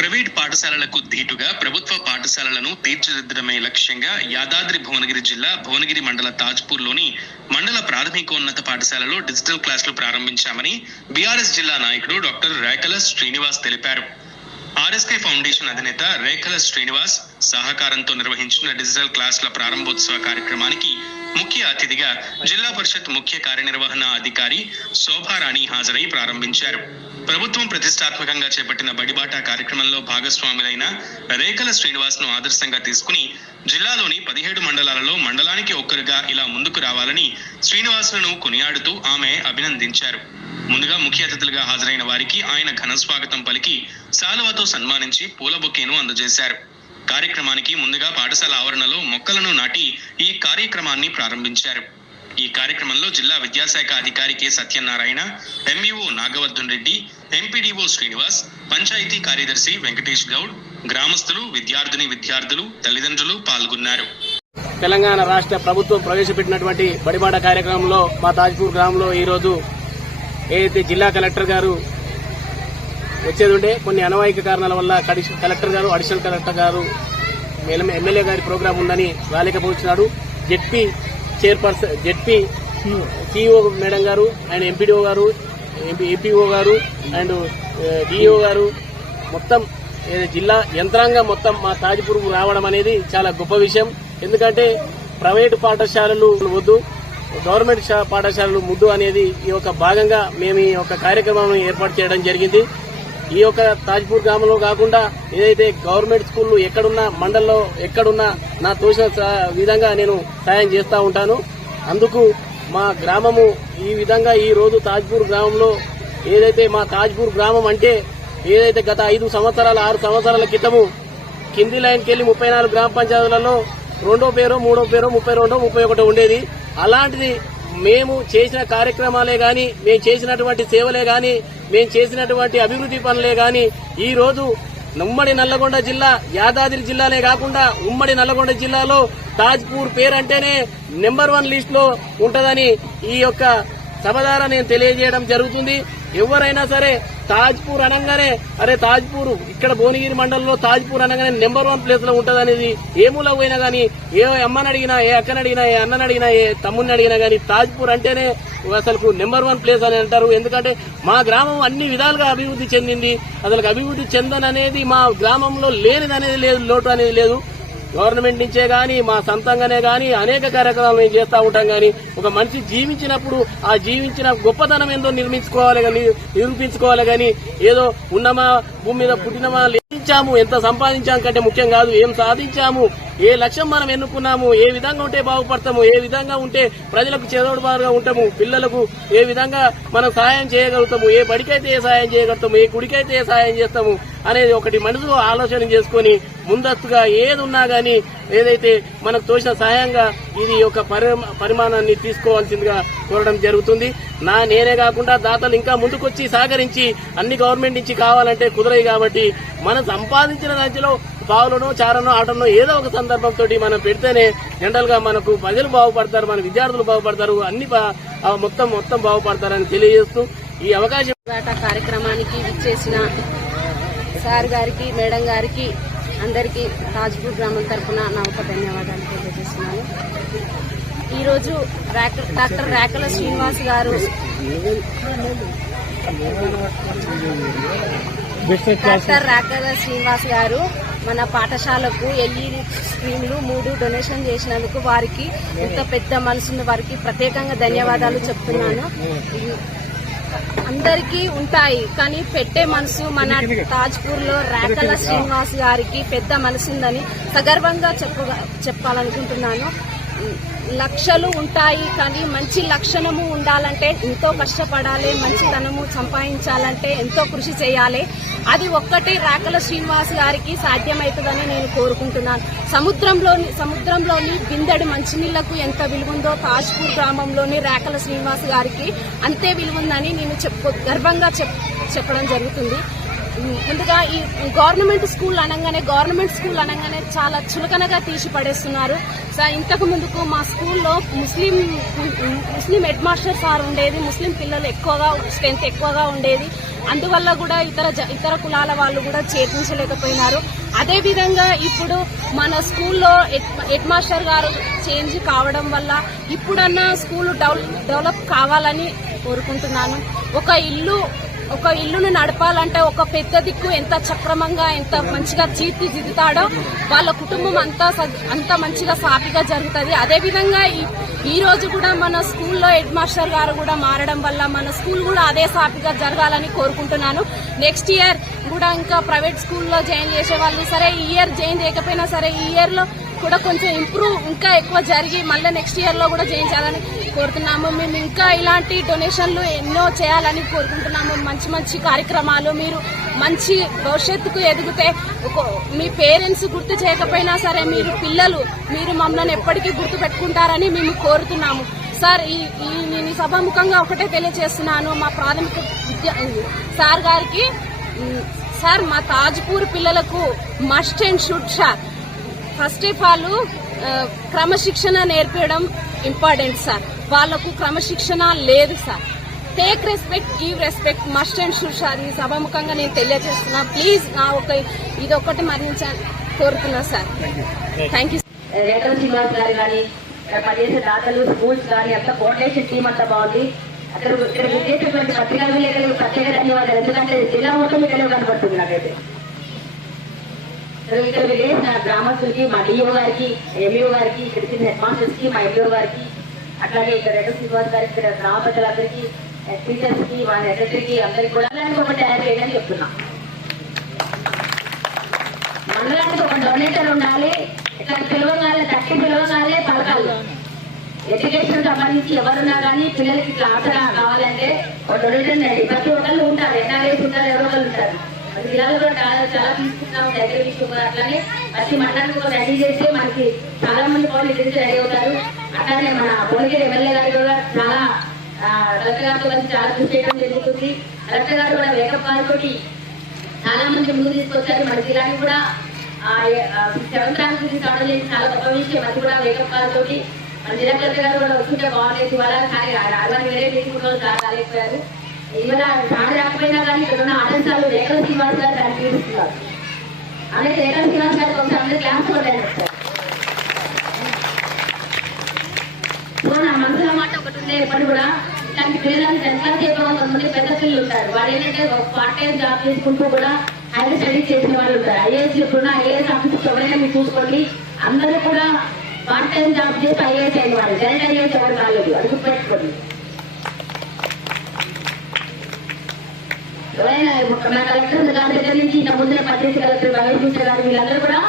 Private పాఠశాలలకు ధీటుగా ప్రభుత్వ పాఠశాలలను తీర్చిదిద్దడమే లక్ష్యంగా యాదాద్రి భువనగిరి జిల్లా భువనగిరి మండల తాజ్పూర్లోని మండల ప్రాథమికోన్నత పాఠశాలలో డిజిటల్ క్లాసులు ప్రారంభించామని బీఆర్ఎస్ జిల్లా నాయకుడు డాక్టర్ రేకల శ్రీనివాస్ తెలిపారు. ఆర్ఎస్కే ఫౌండేషన్ అధినేత రేఖల శ్రీనివాస్ సహకారంతో నిర్వహించిన డిజిటల్ క్లాసుల ప్రారంభోత్సవ కార్యక్రమానికి ముఖ్య అతిథిగా జిల్లా పరిషత్ ముఖ్య కార్యనిర్వహణ అధికారి శోభారాణి హాజరై ప్రారంభించారు. ప్రభుత్వం ప్రతిష్టాత్మకంగా చేపట్టిన బడిబాట కార్యక్రమంలో భాగస్వాములైన రేఖల శ్రీనివాస్ను ఆదర్శంగా తీసుకుని జిల్లాలోని పదిహేడు మండలాలలో మండలానికి ఒక్కరుగా ఇలా ముందుకు రావాలని శ్రీనివాసులను కొనియాడుతూ ఆమె అభినందించారు. ముందుగా ముఖ్య అతిథులుగా హాజరైన వారికి ఆయన ఘన స్వాగతం పలికి శాలువతో సన్మానించి పూల బొకేను అందజేశారు. కార్యక్రమానికి ముందుగా పాఠశాల ఆవరణలో మొక్కలను నాటి ఈ కార్యక్రమాన్ని ప్రారంభించారు. ఈ కార్యక్రమంలో జిల్లా విద్యాశాఖ అధికారి K Satyanarayana MEO Nagavardhan Reddy MPDO Srinivas panchayat కార్యదర్శి వెంకటేష్ గౌడ్ గ్రామస్తులు విద్యార్థిని విద్యార్థులు తల్లిదండ్రులు పాల్గొన్నారు. తెలంగాణ రాష్ట్ర ప్రభుత్వం ప్రవేశపెట్టినటువంటి బడిబాట కార్యక్రమంలో మా తాజ్పూర్ గ్రామంలో ఈరోజు ఏదైతే జిల్లా కలెక్టర్ గారు వచ్చేది ఉండే కొన్ని అనవాయిక కారణాల వల్ల కడి- కలెక్టర్ గారు అడిషనల్ కలెక్టర్ గారు ఎమ్మెల్యే గారి ప్రోగ్రాం ఉందని రాలేకపోతున్నాడు. ZP chairperson ZP CEO madam గారు అండ్ ఎంపీడీఓ గారు ఎంపీఓ గారు అండ్ డిఓ గారు మొత్తం జిల్లా యంత్రాంగం మొత్తం మా తాజిపూర్కు రావడం అనేది చాలా గొప్ప విషయం. ఎందుకంటే ప్రైవేటు పాఠశాలలు వద్దు. గవర్నమెంట్ పాఠశాలలు ముద్దు అనేది ఈ యొక్క భాగంగా మేము ఈ యొక్క కార్యక్రమం ఏర్పాటు చేయడం జరిగింది. ఈ యొక్క తాజ్పూర్ గ్రామంలో కాకుండా ఏదైతే గవర్నమెంట్ స్కూళ్ళు ఎక్కడున్నా మండల్లో ఎక్కడున్నా నా తోచిన విధంగా నేను సాయం చేస్తూ ఉంటాను. అందుకు మా గ్రామము ఈ విధంగా ఈ రోజు తాజ్పూర్ గ్రామంలో ఏదైతే మా తాజ్పూర్ గ్రామం అంటే ఏదైతే గత ఐదు సంవత్సరాల ఆరు సంవత్సరాల క్రితము కింది లైన్కి వెళ్ళి ముప్పై నాలుగు గ్రామ పంచాయతీలలో రెండో పేరు మూడో పేరు ముప్పై రెండో ముప్పై ఒకటో ఉండేది. అలాంటిది మేము చేసిన కార్యక్రమాలే గాని మేము చేసినటువంటి సేవలే గాని మేము చేసినటువంటి అభివృద్ధి పనులే గాని ఈ రోజు ఉమ్మడి నల్లగొండ జిల్లా యాదాద్రి జిల్లానే కాకుండా ఉమ్మడి నల్లగొండ జిల్లాలో తాజ్పూర్ పేరు అంటేనే నెంబర్ వన్ లిస్ట్లో ఉంటదని ఈ యొక్క సభ ద్వారా నేను తెలియజేయడం జరుగుతుంది. ఎవరైనా సరే తాజ్పూర్ అనగానే అరే తాజ్పూర్ ఇక్కడ భువనగిరి మండలంలో తాజ్పూర్ అనగానే నెంబర్ వన్ ప్లేస్లో ఉంటది అనేది ఏ మూల పోయినా గానీ ఏ అమ్మని అడిగినా ఏ అక్కని అడిగినా ఏ అన్నని అడిగినా ఏ తమ్ముని అడిగినా గానీ తాజ్పూర్ అంటేనే అసలు నెంబర్ వన్ ప్లేస్ అని అంటారు. ఎందుకంటే మా గ్రామం అన్ని విధాలుగా అభివృద్ధి చెందింది. అసలు అభివృద్ధి చెందననేది మా గ్రామంలో లేనిది అనేది లేదు లోటు అనేది లేదు. గవర్నమెంట్ నుంచే గాని మా సొంతంగానే గాని అనేక కార్యక్రమాలు మేము చేస్తూ ఉంటాం గాని ఒక మనిషి జీవించినప్పుడు ఆ జీవించిన గొప్పతనం ఏందో నిర్మించుకోవాలి కానీ నిరూపించుకోవాలి గాని ఏదో ఉన్నమా భూమి మీద పుట్టినమా లేచాము ఎంత సంపాదించాం కంటే ముఖ్యం కాదు ఏం సాధించాము ఏ లక్ష్యం మనం ఎన్నుకున్నాము ఏ విధంగా ఉంటే బాగుపడతాము ఏ విధంగా ఉంటే ప్రజలకు చేదోడు ఉంటాము పిల్లలకు ఏ విధంగా మనం సహాయం చేయగలుగుతాము ఏ బడికైతే ఏ సహాయం చేయగలుగుతాము ఏ గుడికైతే ఏ సహాయం చేస్తాము అనేది ఒకటి మనసులో ఆలోచన చేసుకొని ముందస్తుగా ఏది ఉన్నా గానీ ఏదైతే మనకు తోచిన సహాయంగా ఇది ఒక పరిమాణాన్ని తీసుకోవాల్సిందిగా కోరడం జరుగుతుంది. నా నేనే కాకుండా దాతలు ఇంకా ముందుకొచ్చి సహకరించి అన్ని గవర్నమెంట్ నుంచి కావాలంటే కుదరదు కాబట్టి మనం సంపాదించిన దాంట్లో పావులను చారను ఆటనో ఏదో ఒక సందర్భంతో మనం పెడితేనే జనరల్గా మనకు ప్రజలు బాగుపడతారు మన విద్యార్థులు బాగుపడతారు అన్ని బా- మొత్తం మొత్తం బాగుపడతారని తెలియజేస్తూ ఈ అవకాశం కార్యక్రమానికి విచ్చేసిన సార్ గారికి మేడం గారికి అందరికీ తాజ్పూర్ గ్రామం తరఫున నా ఒక ధన్యవాదాలు తెలియజేస్తున్నాను. ఈరోజు డాక్టర్ రేకల శ్రీనివాస్ గారు డాక్టర్ రాకల శ్రీనివాస్ గారు మన పాఠశాలకు ఎల్ఈడి స్క్రీన్లు మూడు డొనేషన్ చేసినందుకు వారికి ఇంత పెద్ద మనసున్న వారికి ప్రత్యేకంగా ధన్యవాదాలు చెప్తున్నాను. అందరికీ ఉంటాయి కానీ పెట్టే మనసు మన తాజ్పూర్లో రాకల శ్రీనివాస్ గారికి పెద్ద మనసు ఉందని సగర్వంగా చెప్ప చెప్పాలనుకుంటున్నాను. లక్షలు ఉంటాయి కానీ మంచి లక్షణము ఉండాలంటే ఎంతో కష్టపడాలి మంచితనము సంపాదించాలంటే ఎంతో కృషి చేయాలి. అది ఒక్కటే రాకల శ్రీనివాస్ గారికి సాధ్యమవుతుందని నేను కోరుకుంటున్నాను. సముద్రంలోని సముద్రంలోని బిందడి మంచినీళ్ళకు ఎంత విలువుందో తాజ్పూర్ గ్రామంలోని రాకల శ్రీనివాస్ గారికి అంతే విలువుందని నేను చెప్పు గర్వంగా చెప్ చెప్పడం జరుగుతుంది. ముందుగా ఈ గవర్నమెంట్ స్కూల్ అనగానే గవర్నమెంట్ స్కూల్ అనగానే చాలా చులకనగా తీసి పడేస్తున్నారు. సో ఇంతకు ముందుకు మా స్కూల్లో Muslim Muslim head master sir ఉండేది ముస్లిం పిల్లలు ఎక్కువగా స్ట్రెంత్ ఎక్కువగా ఉండేది. అందువల్ల కూడా ఇతర జ- ఇతర కులాల వాళ్ళు కూడా చేర్పించలేకపోయినారు. అదేవిధంగా ఇప్పుడు మన స్కూల్లో హెడ్- హెడ్ మాస్టర్ గారు చేంజ్ కావడం వల్ల ఇప్పుడన్నా స్కూల్ డెవలప్ కావాలని కోరుకుంటున్నాను. ఒక ఇల్లు ఒక ఇల్లును నడపాలంటే ఒక పెద్ద దిక్కు ఎంత చక్రమంగా ఎంత మంచిగా తీర్చిదిద్దుతాడో వాళ్ళ కుటుంబం అంతా అంత మంచిగా సాఫీగా జరుగుతుంది. అదేవిధంగా ఈ- రోజు కూడా మన స్కూల్లో హెడ్ మాస్టర్ గారు కూడా మారడం వల్ల మన స్కూల్ కూడా అదే సాఫీగా జరగాలని కోరుకుంటున్నాను. నెక్స్ట్ ఇయర్ కూడా ఇంకా ప్రైవేట్ స్కూల్లో జాయిన్ చేసే వాళ్ళు సరే ఈ ఇయర్ జాయిన్ చేయకపోయినా సరే ఈ ఇయర్లో కూడా కొంచెం ఇంప్రూవ్ ఇంకా ఎక్కువ జరిగి మళ్ళీ నెక్స్ట్ ఇయర్లో కూడా చేయించాలని కోరుతున్నాము. మేము ఇంకా ఇలాంటి డొనేషన్లు ఎన్నో చేయాలని కోరుకుంటున్నాము. మంచి మంచి కార్యక్రమాలు మీరు మంచి భవిష్యత్తుకు ఎదిగితే మీ పేరెంట్స్ గుర్తు చేయకపోయినా సరే మీరు పిల్లలు మీరు మమ్మల్ని ఎప్పటికీ గుర్తు పెట్టుకుంటారని మేము కోరుతున్నాము. సార్ ఈ ఈ నేను సభాముఖంగా ఒకటే తెలియజేస్తున్నాను. మా ప్రాథమిక విద్య సార్ గారికి సార్ మా తాజ్పూర్ పిల్లలకు must and should sir. First of all క్రమశిక్షణ నేర్పించడం ఇంపార్టెంట్ సార్. వాళ్ళకు క్రమశిక్షణ లేదు sir. Take respect give respect must and should sir. ఈ సభాముఖంగా నేను తెలియజేస్తున్నా. ప్లీజ్ నా ఒక ఇది ఒకటి మరణించాలని కోరుతున్నా సార్. థ్యాంక్ యూ రేఖల శ్రీనివాస్ గారు కానీ ఇక్కడ పనిచేసే దాతలు స్కూల్స్ కానీ అంతా కోఆర్డినేషన్ టీం అంతా బాగుంది. అక్కడ ఇక్కడ విజేసినటువంటి పత్రికా విలేకరులకు ప్రత్యేక ధన్యవాదాలు. ఎందుకంటే జిల్లా మొత్తం ఇక్కడ కనబడుతుంది నాకైతే. ఇక్కడ ఇక్కడ విలేసిన గ్రామస్తులకి మా డిఓ గారికి ఎంఈఓ గారికి ఇక్కడ చిన్న హెడ్కి మా ఎంఈఓ గారికి అట్లాగే ఇక్కడ రేఖల శ్రీనివాస్ గారికి ఇక్కడ గ్రామ ప్రజలందరికీ టీచర్స్కి మా సెక్రటరీకి అందరికి కూడా ఒక తయారు చేయని చెప్తున్నా. మండలానికి ఒక డొనేటర్ ఉండాలి ఇట్లా పిలవగానే తట్టి పిలవగానే పలకాలి. ఎడ్యుకేషన్ సంబంధించి ఎవరున్నా కానీ పిల్లలకి ఇట్లా ఆసరా కావాలంటే ఒక డొనేటర్ ప్రతి ఒక్కళ్ళు ఉంటారు ఎన్ఆర్ఐస్ ఉంటారు ఎవరో ఒకళ్ళు ఉంటారు. జిల్లాలో కూడా చాలా చాలా తీసుకున్నాము దగ్గర విషయం కూడా అట్లానే ప్రతి మండలానికి కూడా రెడీ చేసి మనకి చాలా మంది పౌరులు తెలిసి రెడీ అవుతారు అట్లానే మన భువనగిరి ఎమ్మెల్యే గారు కూడా చాలా ఆ, కలెక్టర్ గారితో కలిసి చాలా కృషి చేయడం జరుగుతుంది కలెక్టర్ గారు కూడా వేగం తోటి చాలా మంది ముందు తీసుకొచ్చారు మన జిల్లాని కూడా సెవెంత్ ర్యాంక్ తీసుకురావడం చేసి చాలా గొప్ప విషయం అది కూడా వేగప్ తోటి మన జిల్లా కలెక్టర్ గారు కూడా వస్తుంటే బాగుండేది ఇవాళ కానీ అరవై వేరే తీసుకుంటారు చాలా రాలేకపోయారు ఇవాళ సార్ రాకపోయినా కానీ ఇక్కడ ఉన్న ఆదర్శాలు రేఖల శ్రీనివాస్ గారు దాన్ని తీరుస్తున్నారు. అలాగే రేఖల శ్రీనివాస్ గారికి ఒకసారి అందరూ క్లాస్ కూడా సో నా మనసులో మాట ఒకటి ఉండే ఎప్పుడు కూడా ఇలాంటి పిల్లలకి జనరల్ చేయడం కొంతమంది పెద్ద పిల్లలు ఉంటారు. వాళ్ళు ఏంటంటే ఒక పార్ట్ టైం జాబ్ చేసుకుంటూ కూడా హైయర్ స్టడీస్ చేసిన వాళ్ళు ఉంటారు. ఐఏఎస్ చెప్పుకున్న ఐఏఎస్ ఆఫీసర్స్ ఎవరైనా మీరు చూసుకోండి. అందరూ కూడా పార్ట్ టైం జాబ్ చేసి ఐఏఎస్ అయిన వాళ్ళు. జనరల్ ఐఏఎస్ ఎవరు కాలేదు. అది గుర్తుపెట్టుకోండి. ఎవరైనా మన కలెక్టర్ గారి దగ్గర నుంచి ఇంత ముందే పత్రిక కలెక్టర్ రమేష్ మిశ్రా గారు వీళ్ళందరూ కూడా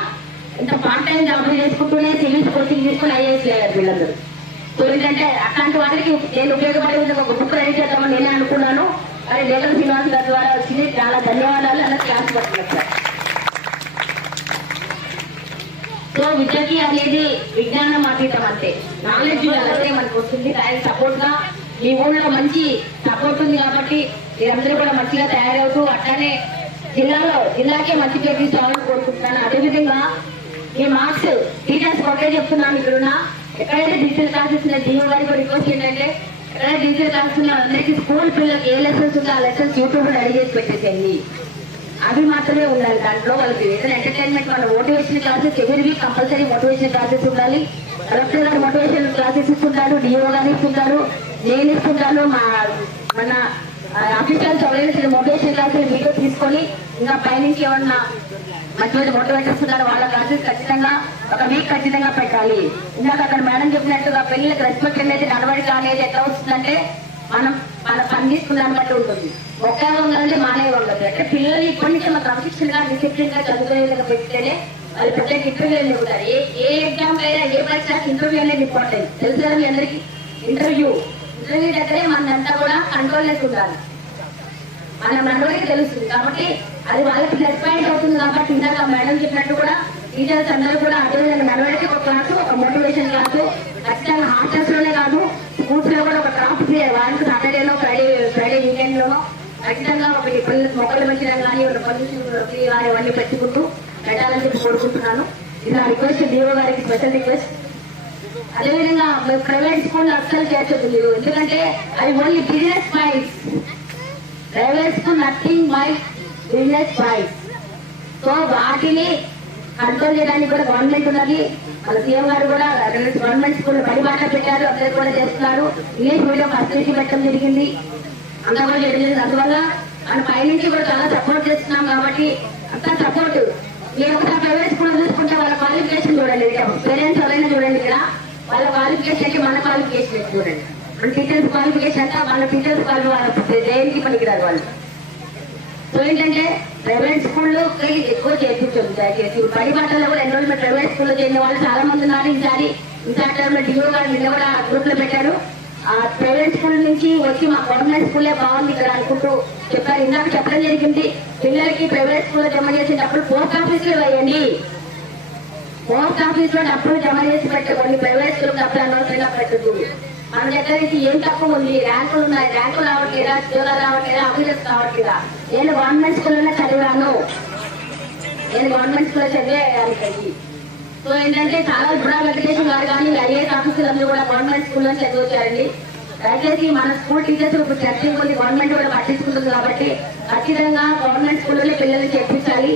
ఇంత పార్ట్ టైం జాబ్ చేసుకుంటూనే సివిల్స్ కోచింగ్ తీసుకుని ఐఏఎస్ లేరు వీళ్ళందరూ. సో ఏంటంటే అట్లాంటి వాటికి నేను ఉపయోగపడే విధంగా ఒక బుక్ రెడీ చేద్దామని నేనే అనుకున్నాను. కానీ లేఖల శ్రీనివాస్ గారి ద్వారా వచ్చింది. చాలా ధన్యవాదాలు. అలా క్లాస్ పడుతున్నారు సార్. సో విద్యకి అనేది విజ్ఞానం అతీతం అంతే. నాలెడ్జ్ అలాగే మనకు వస్తుంది. దానికి సపోర్ట్గా మీ ఊళ్ళో మంచి సపోర్ట్ ఉంది కాబట్టి మీరందరూ కూడా మంచిగా తయారవుతూ అట్లానే జిల్లాలో జిల్లాకే మంచి పేరు తీసుకోవాలని కోరుకుంటున్నాను. అదేవిధంగా ఈ మార్క్స్ టీచర్స్ ఒకటే చెప్తున్నాను ఇక్కడున్న. ఎక్కడైతే డిజిటల్ క్లాసెస్ ఉన్నాయి జీవో గారికి రిక్వెస్ట్ ఏంటంటే ఎక్కడైతే డిజిటల్ క్లాసెస్ ఉన్న అందరికీ స్కూల్ పిల్లలకి ఏ లెసన్స్ ఉందో ఆ లెసన్స్ యూట్యూబ్లో రెడీ చేసి పెట్టేసేయండి. అవి మాత్రమే ఉండాలి. దాంట్లో వాళ్ళకి ఏదైనా ఎంటర్టైన్మెంట్ వాళ్ళ మోటివేషన్ క్లాసెస్ ఎవరి వీక్ కంపల్సరీ మోటివేషన్ క్లాసెస్ ఉండాలి. కలెక్టర్ గారు మోటివేషన్ క్లాసెస్ ఇస్తుంటారు డిఓ గారు ఇస్తుంటారు నేను ఇస్తుంటాను మా మన అఫీషియల్స్ ఎవరైనా మోటివేషన్ క్లాసులు వీడియో తీసుకొని ఇంకా పైనుంచి ఏమన్నా మంచి మంచి మోటివేటర్స్ ఉన్నారు వాళ్ళ క్లాసెస్ ఖచ్చితంగా ఒక వీక్ ఖచ్చితంగా పెట్టాలి. ఇందాక అక్కడ మేడం చెప్పినట్టుగా పిల్లలకు రెస్పెక్ట్ అనేది నడవడిక అనేది ఎట్లా వస్తుందంటే మనం మన పని తీసుకున్న బట్టి ఉంటుంది. ఒకే వంగంటే మానే ఉండదు అంటే పిల్లలు ఇప్పటి నుంచి మన క్రమశిక్షణ గా డిసిప్లిన్గా చదువుకునే విధంగా వాళ్ళు పిల్లలకి ఇంటర్వ్యూ ఉంటారు ఏ ఏ ఎగ్జామ్ అయినా ఏ పరీక్ష ఇంటర్వ్యూ అనేది ఇంపార్టెంట్ తెలుసు మీ అందరికి? ఇంటర్వ్యూ ఇంటర్వ్యూ దగ్గరే మనంతా కూడా కంట్రోల్ లెస్ ఉండాలి మనం నడవడికి తెలుస్తుంది కాబట్టి అది వాళ్ళకి ప్లస్ పాయింట్ అవుతుంది కాబట్టి ఇందాక మేడం చెప్పినట్టు కూడా టీచర్స్ అందరూ కూడా అదేవిధంగా నడవడికి ఒక క్లాసు ఒక మోటివేషన్ క్లాసు ఖచ్చితంగా హాస్టల్స్లోనే కాదు స్కూల్స్లో కూడా ఒక క్రాఫ్ట్ వారానికి సాటర్డేలో ఫ్రైడే ఫ్రైడే వీకెండ్లో ఖచ్చితంగా ఒక పిల్లల మొక్కలు పెంచడం కానీ ఒక పొల్యూషన్ అవన్నీ పెట్టుకుంటూ పెట్టాలని చెప్పి కోరుకుంటున్నాను. ఇది నా రిక్వెస్ట్ డిఓ గారికి స్పెషల్ రిక్వెస్ట్ అదేవిధంగా ప్రైవేట్ స్కూల్ అస్సలు చేర్చదు ఎందుకంటే అది only business minds private school nothing by business price so వాటిని కంట్రోల్ చేయడానికి కూడా గవర్నమెంట్ ఉన్నది. మన సీఎం గారు కూడా గవర్నమెంట్ స్కూల్ పని మాట పెట్టారు. అందరు కూడా చేస్తున్నారు. ఇంగ్లీష్ మీడియం ఫస్ట్ నుంచి పెట్టడం జరిగింది. అంతా కూడా చేయడం జరిగింది. అందువల్ల మన పైనుంచి కూడా చాలా సపోర్ట్ చేస్తున్నాం కాబట్టి అంతా సపోర్ట్ మీరు ఒకసారి ప్రైవేట్ స్కూల్ చూసుకుంటే వాళ్ళ క్వాలిఫికేషన్ చూడండి. పేరెంట్స్ ఎవరైనా చూడండి ఇక్కడ. వాళ్ళ క్వాలిఫికేషన్ మన క్వాలిఫికేషన్ చూడండి. మన టీచర్స్ క్వాలిఫికేషన్ అంతా వాళ్ళ టీచర్స్ క్వాలిఫికేషన్ దేనికి పనికిరాదు వాళ్ళు? సో ఏంటంటే ప్రైవేట్ స్కూల్లో ఎక్కువ చేర్పించదు దయచేసి ఇప్పుడు బడి కూడా ఎన్రోల్మెంట్ ప్రైవేట్ స్కూల్లో చేరిన వాళ్ళు చాలా మంది ఉన్నారు. ఈసారి ఇంకా టైంలో డిఓ గారు నిన్న కూడా గ్రూప్లో పెట్టారు. ఆ ప్రైవేట్ స్కూల్ నుంచి వచ్చి మా గవర్నమెంట్ స్కూలే బాగుంది ఇక్కడ అనుకుంటూ చెప్పారు. ఇందాక చెప్పడం జరిగింది పిల్లలకి ప్రైవేట్ స్కూల్లో జమ చేసేటప్పుడు పోస్ట్ ఆఫీస్లో వేయండి. పోస్ట్ ఆఫీస్లో డబ్బులు జమ చేసి పెట్టుకోండి ప్రైవేట్ స్కూల్ డబ్బులు అనవసరంగా పెట్టుకోండి మన దగ్గర నుంచి ఏం తక్కువ ఉంది? ర్యాంకులు ఉన్నాయి. ర్యాంకులు రావట్లేదా? ఉద్యోగాలు రావట్లేదా? అభివృద్ధి రావట్లేదా? నేను గవర్నమెంట్ స్కూల్లోనే చదివాను. నేను గవర్నమెంట్ స్కూల్లో చదివే సో ఏంటంటే చాలా బుడా వెంకటేశ్వర గారు కానీ ఐఏఎస్ ఆఫీసర్లు కూడా గవర్నమెంట్ స్కూల్లో చదివచ్చారండి. దయచేసి మన స్కూల్ టీచర్స్ ఇప్పుడు చర్చించుకుంది. గవర్నమెంట్ కూడా పట్టించుకుంటుంది కాబట్టి ఖచ్చితంగా గవర్నమెంట్ స్కూల్లోనే పిల్లల్ని చెప్పించాలి.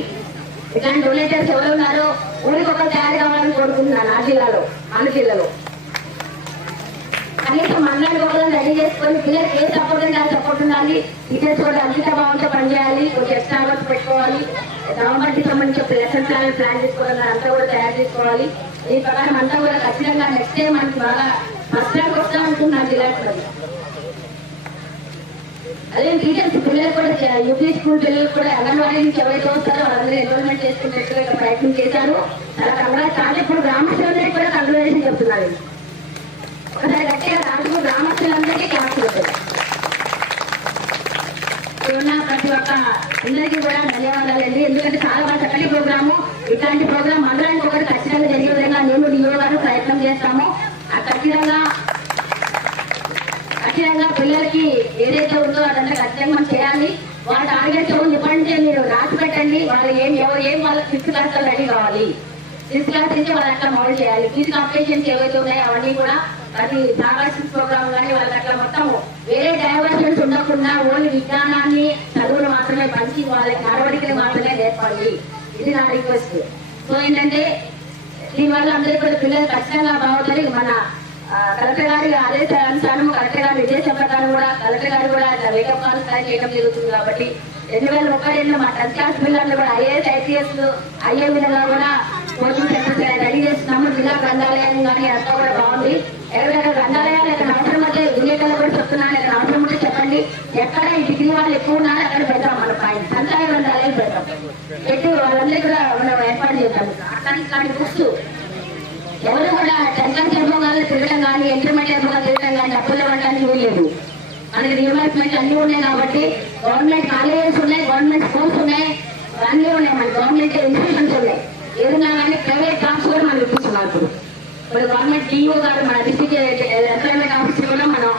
ఇలాంటి డొనేటర్స్ ఎవరు ఉన్నారో ఊరికి ఒక తయారు కావాలని కోరుకుంటున్నాను ఆ జిల్లాలో మన జిల్లాలో. కనీసం మనలాంటి ఒకరు రెడీ చేసుకొని పిల్లలకి ఏ సపోర్ట్ ఉంటే ఆ సపోర్ట్ ఉండాలి. టీచర్స్ కూడా అంకిత భావంతో పనిచేయాలి కొంచెం ఎక్స్ట్రా అవర్స్ పెట్టుకోవాలి. గవర్నమెంట్కి సంబంధించి లెసన్ ప్లాన్ ప్లాన్ చేసుకోవాలి. అంతా కూడా తయారు చేసుకోవాలి. ఈ ప్రకారం అంతా కూడా ఖచ్చితంగా నెక్స్ట్ డే మనకి బాగా ఫస్ట్ ర్యాంక్ వస్తా నా జిల్లాకి అదే టీచర్స్ పిల్లలు కూడా యూపీ స్కూల్ పిల్లలు కూడా అంగన్వాడీ నుంచి ఎవరైతే వస్తారో వాళ్ళందరూ ఎన్రోల్మెంట్ చేసుకునేట్టుగా ప్రయత్నం చేశారు. అలా కంగ్రాట్స్ చాలా ఇప్పుడు గ్రామస్తులందరికీ కూడా కంగ్రాచులేషన్ చెప్తున్నారు. ఒకసారి గట్టిగా రాజు గ్రామస్తులందరికీ క్లాస్ ఉన్న ప్రతి ఒక్క అందరికీ కూడా ధన్యవాదాలండి ఎందుకంటే చాలా బాగా చక్కటి ప్రోగ్రాము. ఇట్లాంటి ప్రోగ్రామ్ మండలానికి ఒకటి ఖచ్చితంగా జరిగే విధంగా నేను డిఓ ప్రయత్నం చేస్తాము. ఆ ఖచ్చితంగా ఖచ్చితంగా పిల్లలకి ఏదైతే ఉందో అదంతా ఖచ్చితంగా మనం చేయాలి. వాళ్ళ టార్గెట్స్ ఇప్పటి నుంచే మీరు రాసి పెట్టండి. వాళ్ళు ఏం ఎవరు ఏం వాళ్ళకి ఫిఫ్త్ క్లాస్లో రెడీ కావాలి. ఫిఫ్త్ క్లాస్ నుంచి వాళ్ళు అట్లా మోడల్ చేయాలి. ఫీజు కాంపిటీషన్స్ ఏవైతే ఉన్నాయో అవన్నీ కూడా ప్రతి స్కాలర్షిప్ ప్రోగ్రామ్ కానీ వాళ్ళకి అట్లా మొత్తం వేరే డైవర్షన్స్ ఉండకుండా ఓన్లీ విజ్ఞానాన్ని చదువులు మాత్రమే పంచి వాళ్ళకి నడవడికని మాత్రమే నేర్పాలి. ఇది నా రిక్వెస్ట్ సో ఏంటంటే దీనివల్ల అందరికీ కూడా పిల్లలు ఖచ్చితంగా బాగుంటుంది మన కలెక్టర్ గారి ఆదేశానుసారం కలెక్టర్ గారి విజయ ప్రకారం కూడా కలెక్టర్ గారు కూడా ఇట్లా వేకప్ కాల్ స్టార్ట్ చేయడం జరుగుతుంది కాబట్టి రెండు వేల ముప్పై రెండు మా టెన్త్ క్లాస్ పిల్లలు కూడా ఐఏఎస్ ఐపీఎస్ అయ్యే విధంగా కూడా కోచింగ్ సెంటర్స్ రెడీ చేస్తున్నాము. జిల్లా గ్రంథాలయం కానీ అంతా కూడా బాగుంది. ఎవరైనా గ్రంథాలయాలు ఎక్కడ అవసరం అయితే విలేకరులు కూడా చెప్తున్నాను. ఎక్కడ అవసరం ఉంటే చెప్పండి. ఎక్కడ ఈ డిగ్రీ వాళ్ళు ఎక్కువ ఉన్నారో అక్కడ పెడతాం. మన పాయింట్ సంతాయ గ్రంథాలయాలు పెడతాం. పెట్టి వాళ్ళందరికీ కూడా మనం ఏర్పాటు చేద్దాం అక్కడ ఇట్లాంటి బుక్స్ ఎవరు కూడా టెన్షన్ చెప్పగానే తిరగడం కానీ ఇంటర్మీడియట్ తిరగడం కానీ డబ్బులు ఇవ్వడానికి వీల్లేదు మనకి రియంబర్స్మెంట్ అన్ని ఉన్నాయి కాబట్టి గవర్నమెంట్ కాలేజెస్ ఉన్నాయి గవర్నమెంట్ స్కూల్స్ ఉన్నాయి అన్నీ ఉన్నాయి. మన గవర్నమెంట్ ఇన్స్టిట్యూషన్స్ ఉన్నాయి. ఏదన్నా కానీ ప్రైవేట్ జాబ్స్ కూడా మనం ఇప్పిస్తున్నారు ఇప్పుడు. ఇప్పుడు గవర్నమెంట్ డిఓ గారు మన డిస్ట్రిక్ట్ ఎంప్లాయ్మెంట్ ఆఫీస్ కూడా మనం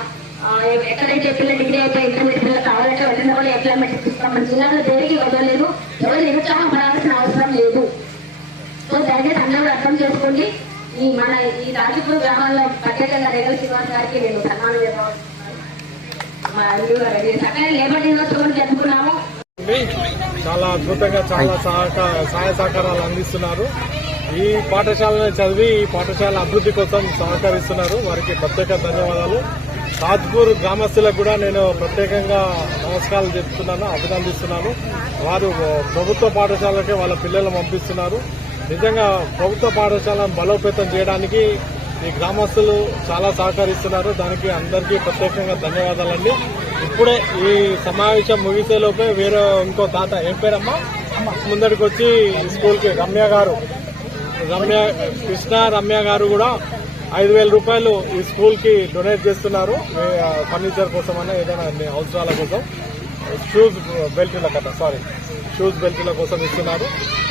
ఎక్కడైతే పిల్లలు డిగ్రీ అయితే ఇంటర్మీడియట్ పిల్లలు కావాలంటే వెళ్ళిన కూడా ఎంప్లాయ్మెంట్ ఇప్పిస్తాం మన జిల్లాలో దేనికి వదలలేదు ఎవరు నిరుత్సాహం పడాల్సిన అవసరం లేదు. సో దయచేసి అందరూ అర్థం చేసుకోండి. ఈ మన ఈ రాజపూర్ గ్రామాల్లో ప్రత్యేకంగా రేగల శ్రీనివాస్ గారికి నేను సన్మానం లేబర్ దినోత్సవం జరుపుకున్నాము. చాలా అద్భుతంగా చాలా సహక సహాయ సహకారాలు అందిస్తున్నారు. ఈ పాఠశాలను చదివి ఈ పాఠశాల అభివృద్ధి కోసం సహకరిస్తున్నారు. వారికి ప్రత్యేక ధన్యవాదాలు. తాజ్పూర్ గ్రామస్తులకు కూడా నేను ప్రత్యేకంగా నమస్కారాలు చెప్తున్నాను అభినందిస్తున్నాను. వారు ప్రభుత్వ పాఠశాలకే వాళ్ళ పిల్లలను పంపిస్తున్నారు. నిజంగా ప్రభుత్వ పాఠశాలను బలోపేతం చేయడానికి ఈ గ్రామస్తులు చాలా సహకరిస్తున్నారు. దానికి అందరికీ ప్రత్యేకంగా ధన్యవాదాలండి. ఇప్పుడే ఈ సమావేశం ముగిసే లోపే వేరే ఇంకో తాత ఏం పేరమ్మా? ముందరికి వచ్చి ఈ స్కూల్కి రమ్య గారు. రమ్య కృష్ణ రమ్య గారు కూడా ఐదు వేల రూపాయలు ఈ స్కూల్కి డొనేట్ చేస్తున్నారు. ఫర్నిచర్ కోసం ఏదైనా అవసరాల కోసం. షూస్ బెల్టుల కదా సారీ షూస్ బెల్ట్ల కోసం ఇస్తున్నారు.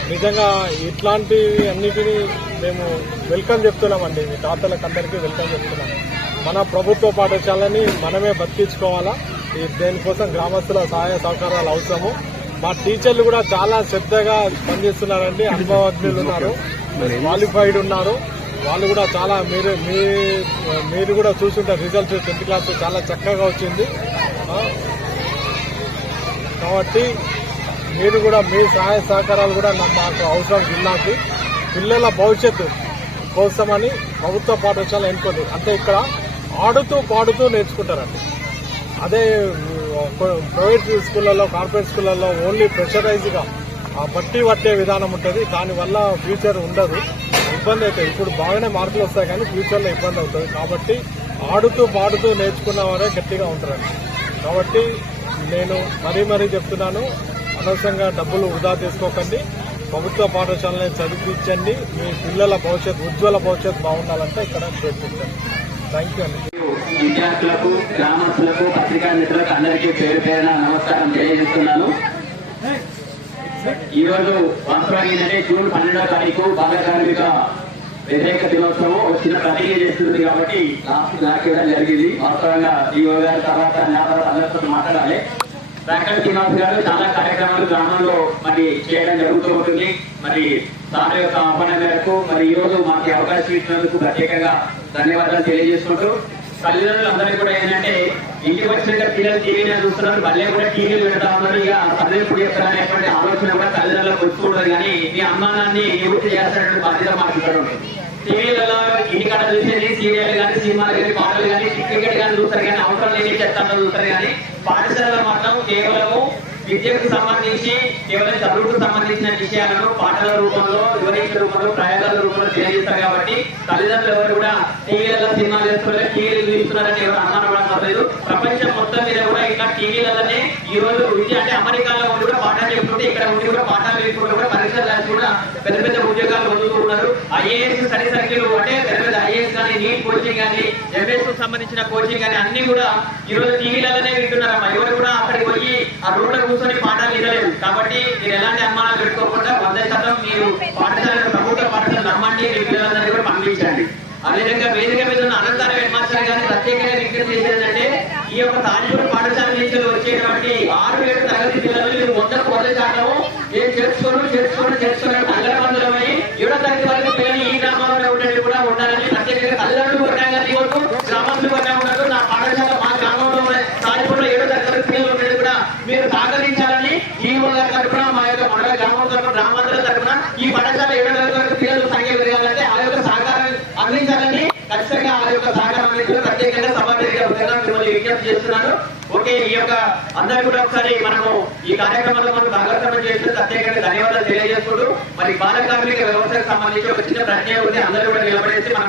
నిజంగా ఇట్లాంటి అన్నిటినీ మేము వెల్కమ్ చెప్తున్నామండి. మీ తాతలకు అందరికీ వెల్కమ్ చెప్తున్నాం. మన ప్రభుత్వ పాఠశాలని మనమే బతికించుకోవాలా? దేనికోసం గ్రామస్తుల సహాయ సహకారాలు అవసరము? మా టీచర్లు కూడా చాలా శ్రద్ధగా పనిచేస్తున్నారండి. అనుభవజ్ఞులు ఉన్నారు. క్వాలిఫైడ్ ఉన్నారు. వాళ్ళు కూడా చాలా మీరు మీ మీరు కూడా చూసుంటారు రిజల్ట్ టెన్త్ క్లాస్ చాలా చక్కగా వచ్చింది. కాబట్టి మీరు కూడా మీ సహాయ సహకారాలు కూడా మాకు అవసరం జిల్లాకి. పిల్లల భవిష్యత్తు కోసమని ప్రభుత్వ పాఠశాల ఎన్నుకోండి అంటే ఇక్కడ ఆడుతూ పాడుతూ నేర్చుకుంటారండి. అదే ప్రైవేట్ స్కూళ్ళల్లో కార్పొరేట్ స్కూళ్ళల్లో ఓన్లీ ప్రెషరైజ్గా ఆ బట్టి పట్టే విధానం ఉంటుంది. దానివల్ల ఫ్యూచర్ ఉండదు. ఇబ్బంది అవుతుంది ఇప్పుడు బాగానే మార్కులు వస్తాయి కానీ ఫ్యూచర్లో ఇబ్బంది అవుతుంది. కాబట్టి ఆడుతూ పాడుతూ నేర్చుకున్న వారే గట్టిగా ఉంటారండి. కాబట్టి నేను మరీ మరీ చెప్తున్నాను. అనవసరంగా డబ్బులు వృధా చేసుకోకండి. ప్రభుత్వ పాఠశాలని చదివించండి. మీ పిల్లల భవిష్యత్ ఉజ్వల భవిష్యత్ బాగుండాలంటే ఇక్కడ చేర్పించండి. థ్యాంక్ యూ అండి. విద్యార్థులకు గ్రామస్తులకు పత్రికా మిత్రులకు అందరికీ పేరు పేరున నమస్కారం తెలియజేస్తున్నాను. ఈ రోజు వాస్తవానికి ఏంటంటే జూన్ పన్నెండవ తారీఖు బాల కార్మిక వ్యతిరేక దినోత్సవం ఒక చిన్న ప్రతిజ్ఞ చేస్తుంది కాబట్టి లాస్ట్ నాకు జరిగింది. వాస్తవంగా ఈ గారి తర్వాత నా తర్వాత అందరితో మాట్లాడాలి. వెంకట శ్రీనివాస్ గారు చాలా కార్యక్రమాలు గ్రామంలో మరి చేయడం జరుగుతూ ఉంటుంది. మరి సార్ యొక్క ఆహ్వాన మేరకు మరి ఈ రోజు మాకు అవకాశం ఇచ్చినందుకు ప్రత్యేకంగా ధన్యవాదాలు తెలియజేసుకుంటూ తల్లిదండ్రులు అందరికీ కూడా ఏంటంటే ఇంటికి వచ్చిన పిల్లలు టీవీని చూస్తున్నారు. మళ్ళీ కూడా టీవీలు పెడతా ఉన్నారు. ఇక తల్లి ఇప్పుడు చెప్తారనేటువంటి ఆలోచన కూడా తల్లిదండ్రులకు వచ్చుకుంటుంది కానీ మీ అమ్మానాన్ని నివృత్తి చేస్తున్నటువంటి బాధ్యత మాకు ఇక్కడ ఉంటుంది. టీవీలలో ఇంటికాడ చూసేది సీరియల్ కానీ సినిమాలు కానీ పాటలు కానీ క్రికెట్ కానీ చూస్తారు కానీ అవసరం లేని చెత్తాలు చూస్తారు కానీ పాఠశాలలో మాత్రం కేవలము విద్యకు సంబంధించి కేవలం చదువుకు సంబంధించిన విషయాలను పాటల రూపంలో వివరించిన రూపంలో ప్రయోగాల రూపంలో తెలియజేస్తారు కాబట్టి తల్లిదండ్రులు ఎవరు కూడా టీవీలలో సినిమాలు చేస్తున్నారు టీవీలు చూస్తున్నారని ఎవరు అనుమానపడడం లేదు ప్రపంచం మొత్తం మీద కూడా ఇట్లా టీవీలలోనే ఈ రోజు విద్య అంటే అమెరికాలో ఉండి కూడా పాఠాలు చెప్పుకుంటే ఇక్కడ ఉండి కూడా పాఠాలు చెప్పుకుంటే కూడా పరీక్షలు రాసి కూడా పెద్ద పెద్ద ఉద్యోగాలు పొందుతున్నారు ఐఏఎస్ స్టడీ సర్కిల్ అంటే పెద్ద పెద్ద ఐఏఎస్ కానీ నీట్ కోచింగ్ కానీ ఎంఎస్ సంబంధించిన కోచింగ్ కానీ అన్ని కూడా ఈ రోజు టీవీలలోనే వింటున్నారమ్మా. ఎవరు కూడా అక్కడికి పోయి ఆ రూమ్ కూర్చొని పాఠాలు వినలేదు కాబట్టి మీరు ఎలాంటి అనుమానాలు పెట్టుకోకుండా వంద శాతం మీరు పాఠశాల ప్రభుత్వ పాఠశాల నమ్మండి మీ పిల్లలందరినీ కూడా పంపించండి. అదేవిధంగా వేదిక మీద ఉన్న అనంతర హెడ్మాస్టర్ గారిని ప్రత్యేకంగా విజ్ఞప్తి చేసేదంటే ఈ యొక్క తాజపూర్ పాఠశాల నుంచి వచ్చేటువంటి ఆరు ఏడు తరగతి పిల్లలు మీరు వంద కోట్ల శాతం ఏం చేర్చుకోను చేర్చుకోను చేర్చుకోవడం తల్లిదండ్రులమై ఏడో తరగతి వరకు పిల్లలు ఈ గ్రామంలో ఉండేవి కూడా ఉండాలని ప్రత్యేకంగా తల్లిదండ్రులు కొట్టాగా తీయవచ్చు గ్రామంలో కొట్టా ఉన్నారు నా పాఠశాల మా గ్రామంలో ఉన్న తాజపూర్లో ఏడో తరగతి వరకు పిల్లలు ఉండేది కూడా మీరు సహకరించాలని జీవో గారి తరఫున మా యొక్క మండల గ్రామం తరఫున గ్రామాంతర తరఫున ఈ పాఠశాల ఏడో తరగతి వరకు పిల్లలు సంఖ్య పెరగాలంటే ఆ యొక్క సహకారం అందించాలని ఖచ్చితంగా ఆ యొక్క సహకారం అందించడం ప్రత్యేకంగా సభాపతిగా మిమ్మల్ని విజ్ఞప్తి చేస్తున్నాను ఓకే ఈ యొక్క అందరు కూడా ఒకసారి మనము ఈ కార్యక్రమంలో మనం భాగస్వామ్యం చేస్తూ ప్రత్యేకంగా ధన్యవాదాలు తెలియజేసుకుంటూ మరి బాల కార్మిక వ్యవస్థకు సంబంధించి ఒక చిన్న ప్రజ్ఞ ఉంది. అందరూ కూడా నిలబడేసి మనం